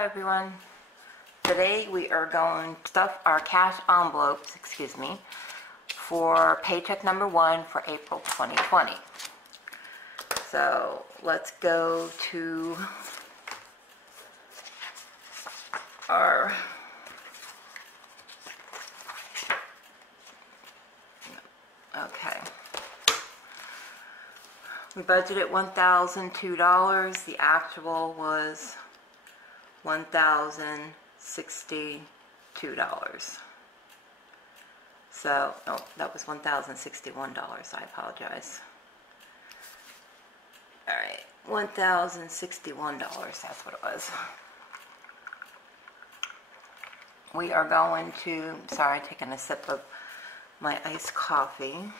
everyone. Today we are going to stuff our cash envelopes, for paycheck number 1 for April 2020. So let's go to our we budgeted $1,002. The actual was $1,062. So, no, that was $1,061. I apologize. Alright, $1,061. That's what it was. We are going to, sorry, taking a sip of my iced coffee.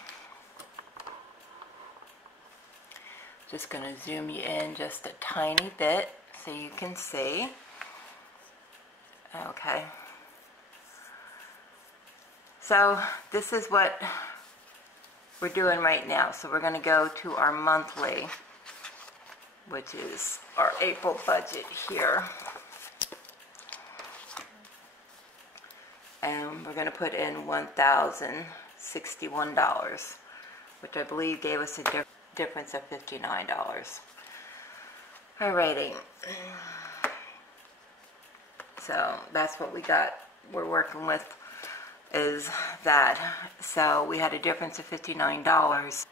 Just going to zoom you in just a tiny bit so you can see. Okay. So this is what we're doing right now. So we're going to go to our monthly, which is our April budget here. And we're going to put in $1,061, which I believe gave us a difference of $59. Alrighty. So that's what we got. We're working with is that. So we had a difference of $59.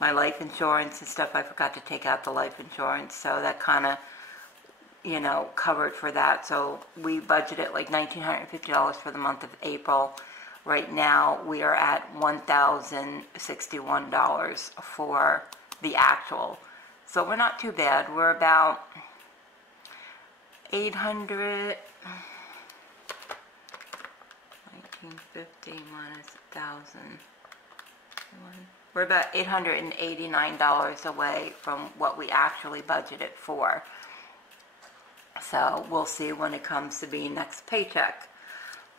My life insurance and stuff, I forgot to take out the life insurance, so that kind of, you know, covered for that. So we budgeted like $1,950 for the month of April. Right now we are at $1,061 for the actual. So we're not too bad. We're about 800, 1950 minus 1,000. We're about $889 away from what we actually budgeted for. So we'll see when it comes to being next paycheck.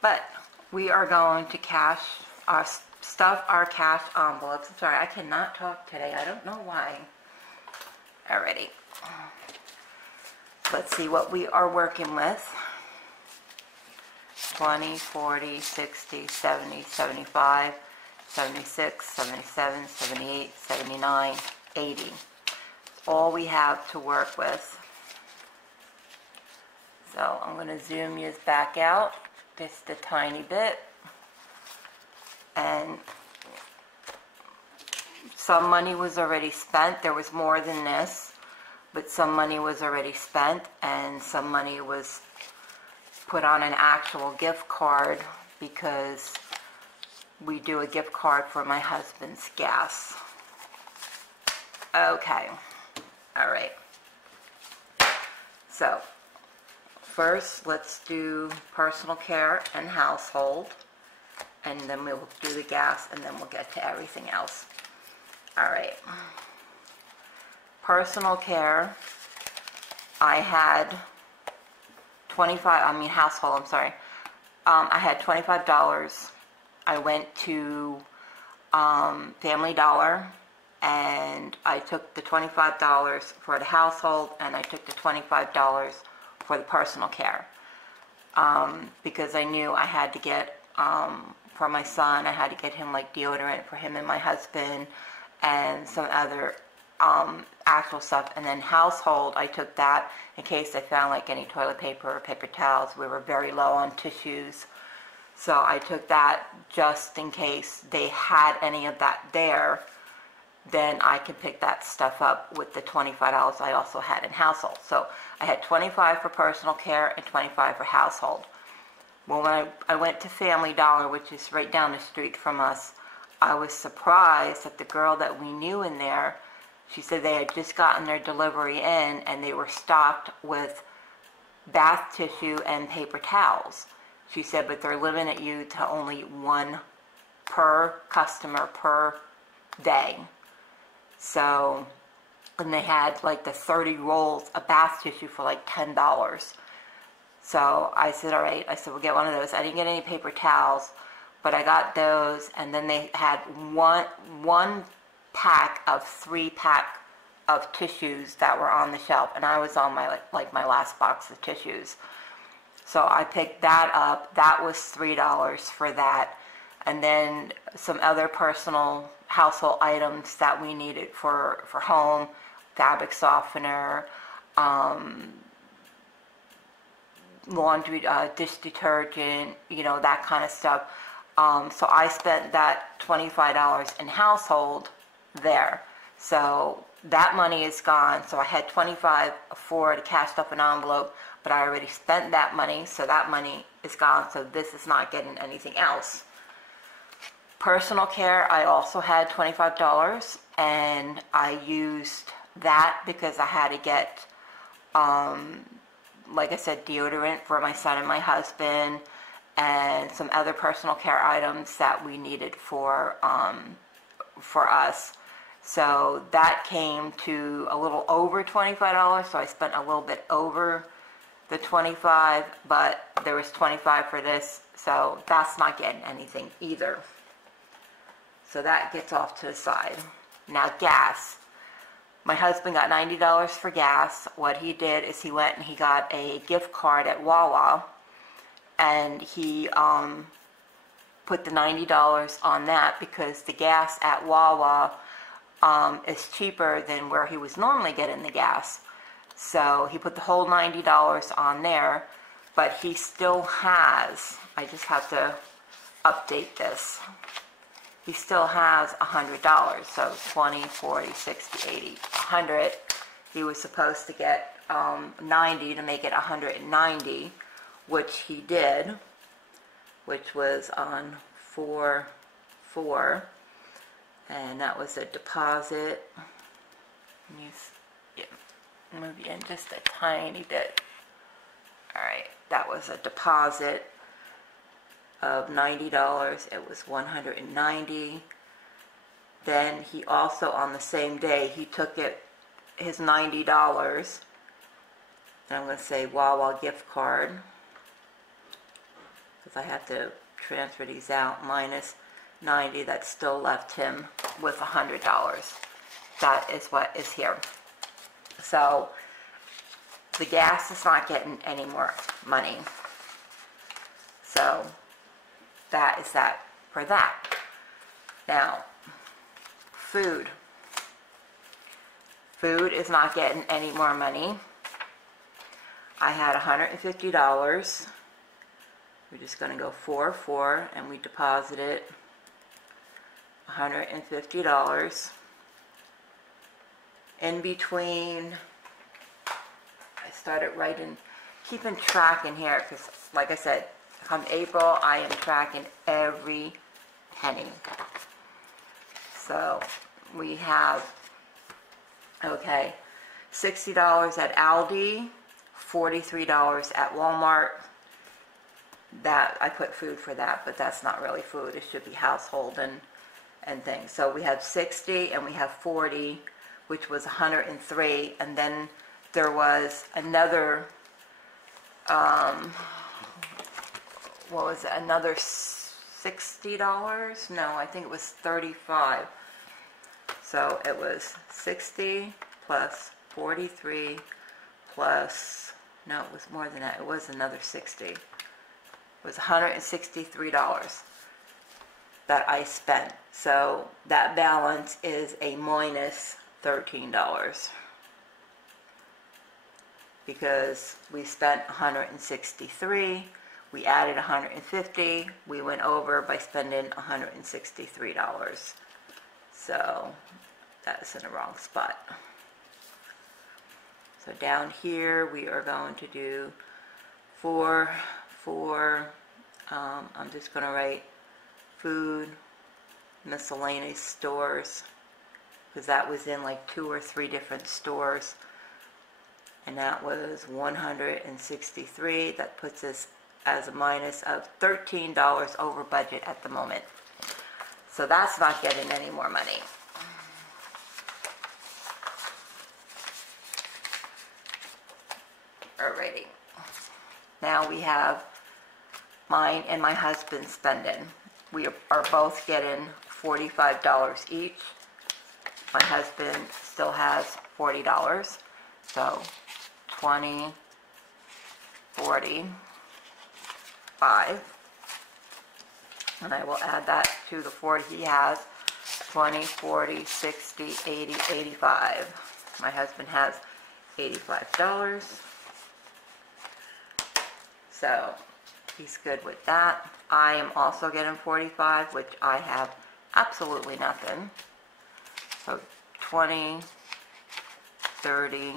But we are going to stuff our cash envelopes. I'm sorry, I cannot talk today. I don't know why. Alrighty. Let's see what we are working with. 20, 40, 60, 70, 75, 76, 77, 78, 79, 80. All we have to work with. So I'm going to zoom you back out just a tiny bit. And some money was already spent. There was more than this, but some money was already spent, and some money was put on an actual gift card because we do a gift card for my husband's gas. Okay. All right. So first, let's do personal care and household, and then we'll do the gas, and then we'll get to everything else. All right. Personal care, I had household, I'm sorry. I had $25. I went to Family Dollar, and I took the $25 for the household, and I took the $25 for the personal care, because I knew I had to get, for my son, I had to get him like deodorant for him and my husband, and some other actual stuff. And then household, I took that in case I found like any toilet paper or paper towels. We were very low on tissues, so I took that just in case they had any of that there. Then I could pick that stuff up with the $25 I also had in household. So I had $25 for personal care and $25 for household. Well, when I went to Family Dollar, which is right down the street from us, I was surprised that the girl that we knew in there, she said they had just gotten their delivery in and they were stocked with bath tissue and paper towels. She said, but they're limiting you to only one per customer per day. So, and they had like the 30 rolls of bath tissue for like $10. So I said, all right. I said, we'll get one of those. I didn't get any paper towels, but I got those. And then they had one pack of 3-pack of tissues that were on the shelf, and I was on my my last box of tissues. So I picked that up. That was $3 for that. And then some other personal household items that we needed for home, fabric softener, laundry, dish detergent, that kind of stuff. So I spent that $25 in household there. So that money is gone. So I had $25 for the cash stuff in an envelope, but I already spent that money, so that money is gone. So this is not getting anything else. Personal care, I also had $25, and I used that because I had to get, like I said, deodorant for my son and my husband, and some other personal care items that we needed for us. So that came to a little over $25, so I spent a little bit over the 25, but there was 25 for this, so that's not getting anything either. So that gets off to the side. Now gas. My husband got $90 for gas. What he did is he went and he got a gift card at Wawa, and he put the $90 on that because the gas at Wawa is cheaper than where he was normally getting the gas. So he put the whole $90 on there, but he still has, I just have to update this, he still has $100. So 20, 40, 60, 80, 100. He was supposed to get 90 to make it 190, which he did, which was on 4/4, and that was a deposit. Move in just a tiny bit. Alright, that was a deposit of $90. It was $190. Then he also, on the same day, he took his $90, and I'm going to say Wawa gift card, because I have to transfer these out, minus 90, that still left him with $100. That is what is here. So the gas is not getting any more money. So that is that for that. Now, food. Food is not getting any more money. I had $150. We're just going to go 4/4, and we deposited $150. In between, I started keeping track in here, because like I said, come April, I am tracking every penny. So we have, okay, $60 at Aldi, $43 at Walmart. That, I put food for that, but that's not really food. It should be household and things. So we have 60 and we have 40, which was 103, and then there was another, what was it, another $60? No, I think it was 35. So it was 60 plus 43 plus, no, it was more than that. It was another 60. It was $163 that I spent. So that balance is a minus $13 because we spent 163, we added 150, we went over by spending $163. So that is in the wrong spot. So down here we are going to do 4, I'm just going to write food, miscellaneous stores, because that was in like 2 or 3 different stores, and that was 163. That puts us as a minus of $13 over budget at the moment. So that's not getting any more money. Alrighty. Now we have mine and my husband's spending. We are both getting $45 each. My husband still has $40. So 20, 40, 5. And I will add that to the 40 he has. 20, 40, 60, 80, 85. My husband has $85. So he's good with that. I am also getting 45, which I have absolutely nothing. So 20, 30.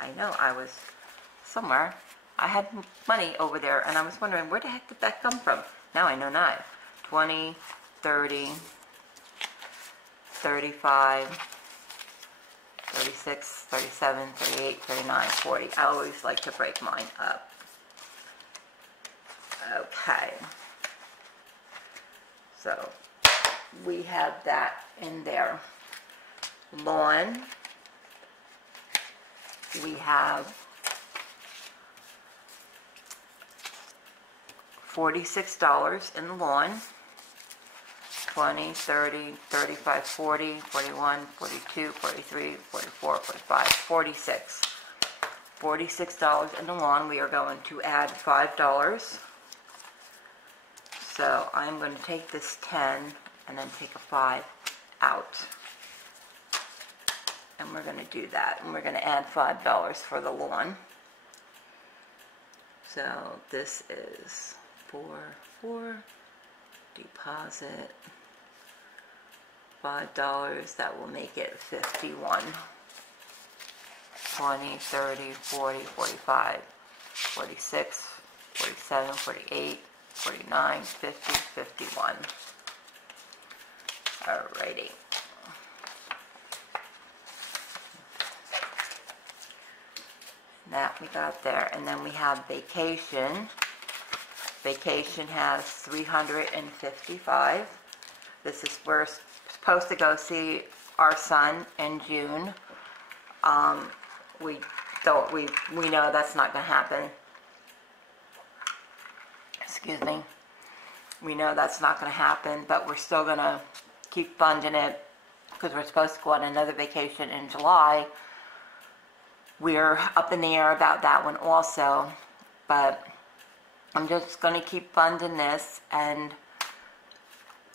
I know I was somewhere. I had money over there, and I was wondering, where the heck did that come from? Now I know not. 20, 30, 35, 36, 37, 38, 39, 40. I always like to break mine up. Okay. So we have that in there. Lawn. We have $46 in the lawn. 20, 30, 35, 40, 41, 42, 43, 44, 45, 46. $46 in the lawn. We are going to add $5. So I'm going to take this 10 and then take a 5 out. And we're going to do that. And we're going to add $5 for the lawn. So this is 4 deposit $5. That will make it 51. 20, 30, 40, 45, 46, 47, 48, 49, 50, 51. Alrighty. That we got there. And then we have vacation. Vacation has 355. This is, we're supposed to go see our son in June. We know that's not going to happen. Excuse me. We know that's not going to happen, but we're still going to keep funding it because we're supposed to go on another vacation in July. We're up in the air about that one also, but I'm just going to keep funding this, and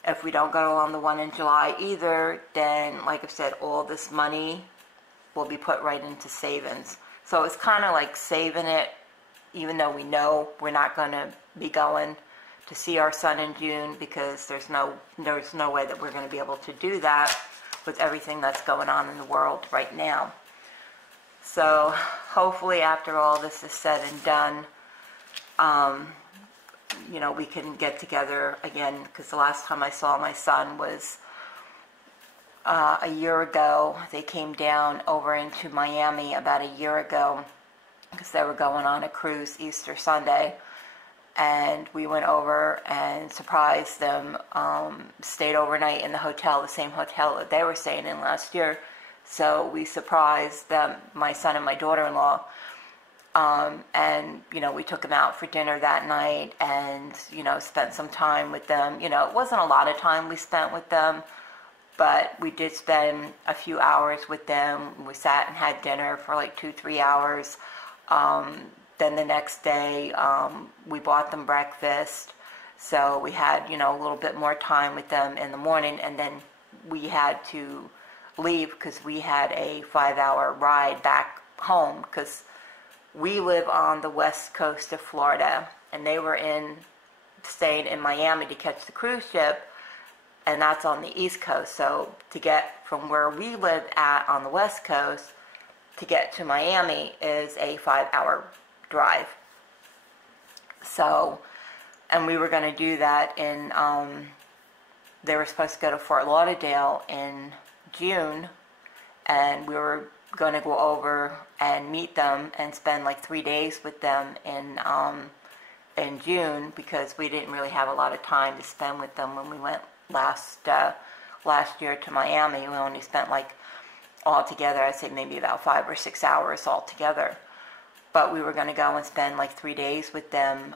if we don't go on the one in July either, then like I said, all this money will be put right into savings. So it's kind of like saving it, even though we know we're not going to be going to see our son in June, because there's no way that we're going to be able to do that with everything that's going on in the world right now. So hopefully after all this is said and done, you know, we can get together again, because the last time I saw my son was a year ago. They came down over into Miami about a year ago because they were going on a cruise Easter Sunday, and we went over and surprised them, stayed overnight in the hotel, the same hotel that they were staying in last year. So we surprised them, my son and my daughter-in-law, and, you know, we took them out for dinner that night and, you know, spent some time with them. You know, it wasn't a lot of time we spent with them, but we did spend a few hours with them. We sat and had dinner for like 2-3 hours. Then the next day, we bought them breakfast. So we had, you know, a little bit more time with them in the morning, and then we had to leave because we had a 5-hour ride back home, because we live on the west coast of Florida, and they were staying in Miami to catch the cruise ship, and that's on the east coast. So to get from where we live at on the west coast to get to Miami is a 5-hour drive. So, and we were going to do that in, they were supposed to go to Fort Lauderdale in June, and we were going to go over and meet them and spend like 3 days with them in June, because we didn't really have a lot of time to spend with them when we went last year to Miami. We only spent like altogether, I'd say maybe about 5 or 6 hours altogether. But we were going to go and spend like 3 days with them,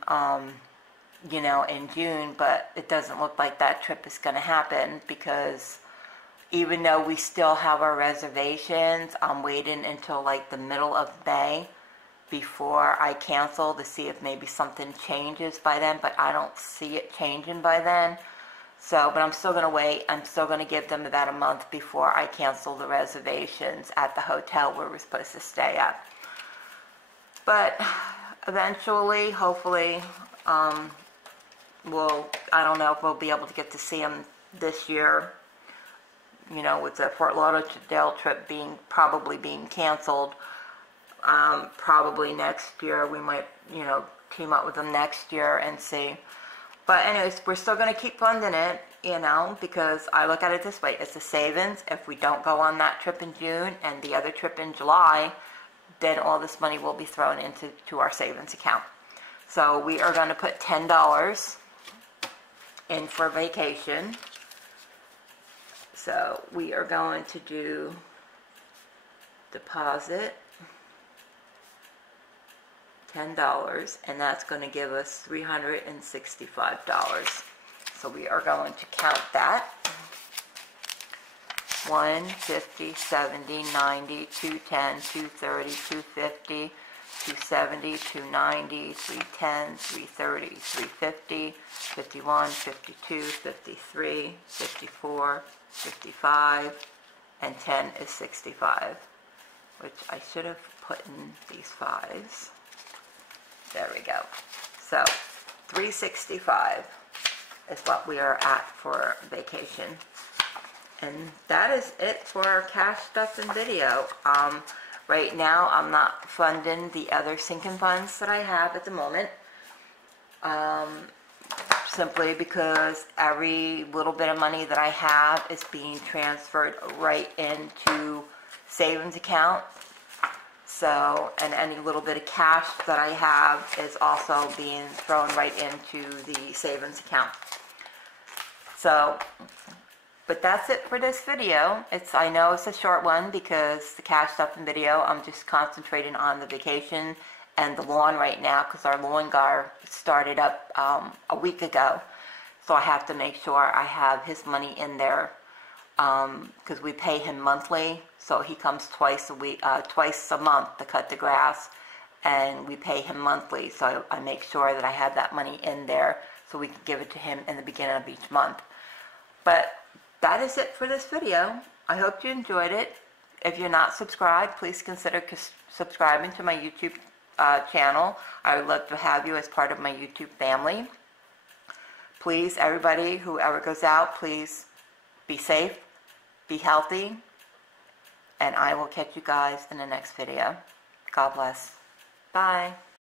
you know, in June, but it doesn't look like that trip is going to happen because even though we still have our reservations, I'm waiting until like the middle of May before I cancel to see if maybe something changes by then, but I don't see it changing by then. So, but I'm still going to wait. I'm still going to give them about a month before I cancel the reservations at the hotel where we're supposed to stay at. But eventually, hopefully, I don't know if we'll be able to get to see them this year, you know, with the Fort Lauderdale trip probably being canceled. Probably next year we might, you know, team up with them next year and see. But anyways, we're still going to keep funding it, you know, because I look at it this way. It's a savings. If we don't go on that trip in June and the other trip in July, then all this money will be thrown into our savings account. So we are going to put $10 in for vacation. So we are going to do deposit $10, and that's going to give us $365. So we are going to count that. 1, 50, 70, 90, 210, 230, 250, 270, 290, 310, 330, 350, 51, 52, 53, 54, 55, and 10 is 65, which I should have put in these 5s. There we go. So 365 is what we are at for vacation. And that is it for our cash stuff and video. Right now I'm not funding the other sinking funds that I have at the moment. Simply because every little bit of money that I have is being transferred right into savings account. So, and any little bit of cash that I have is also being thrown right into the savings account. So, but that's it for this video. I know it's a short one because the cash stuff and video, I'm just concentrating on the vacation and the lawn right now because our lawn guy started up a week ago. So I have to make sure I have his money in there because we pay him monthly. So he comes twice a month to cut the grass, and we pay him monthly. So I make sure that I have that money in there so we can give it to him in the beginning of each month. But that is it for this video. I hope you enjoyed it. If you're not subscribed, please consider subscribing to my YouTube channel. I would love to have you as part of my YouTube family. Please, everybody, whoever goes out, please be safe, be healthy, and I will catch you guys in the next video. God bless. Bye.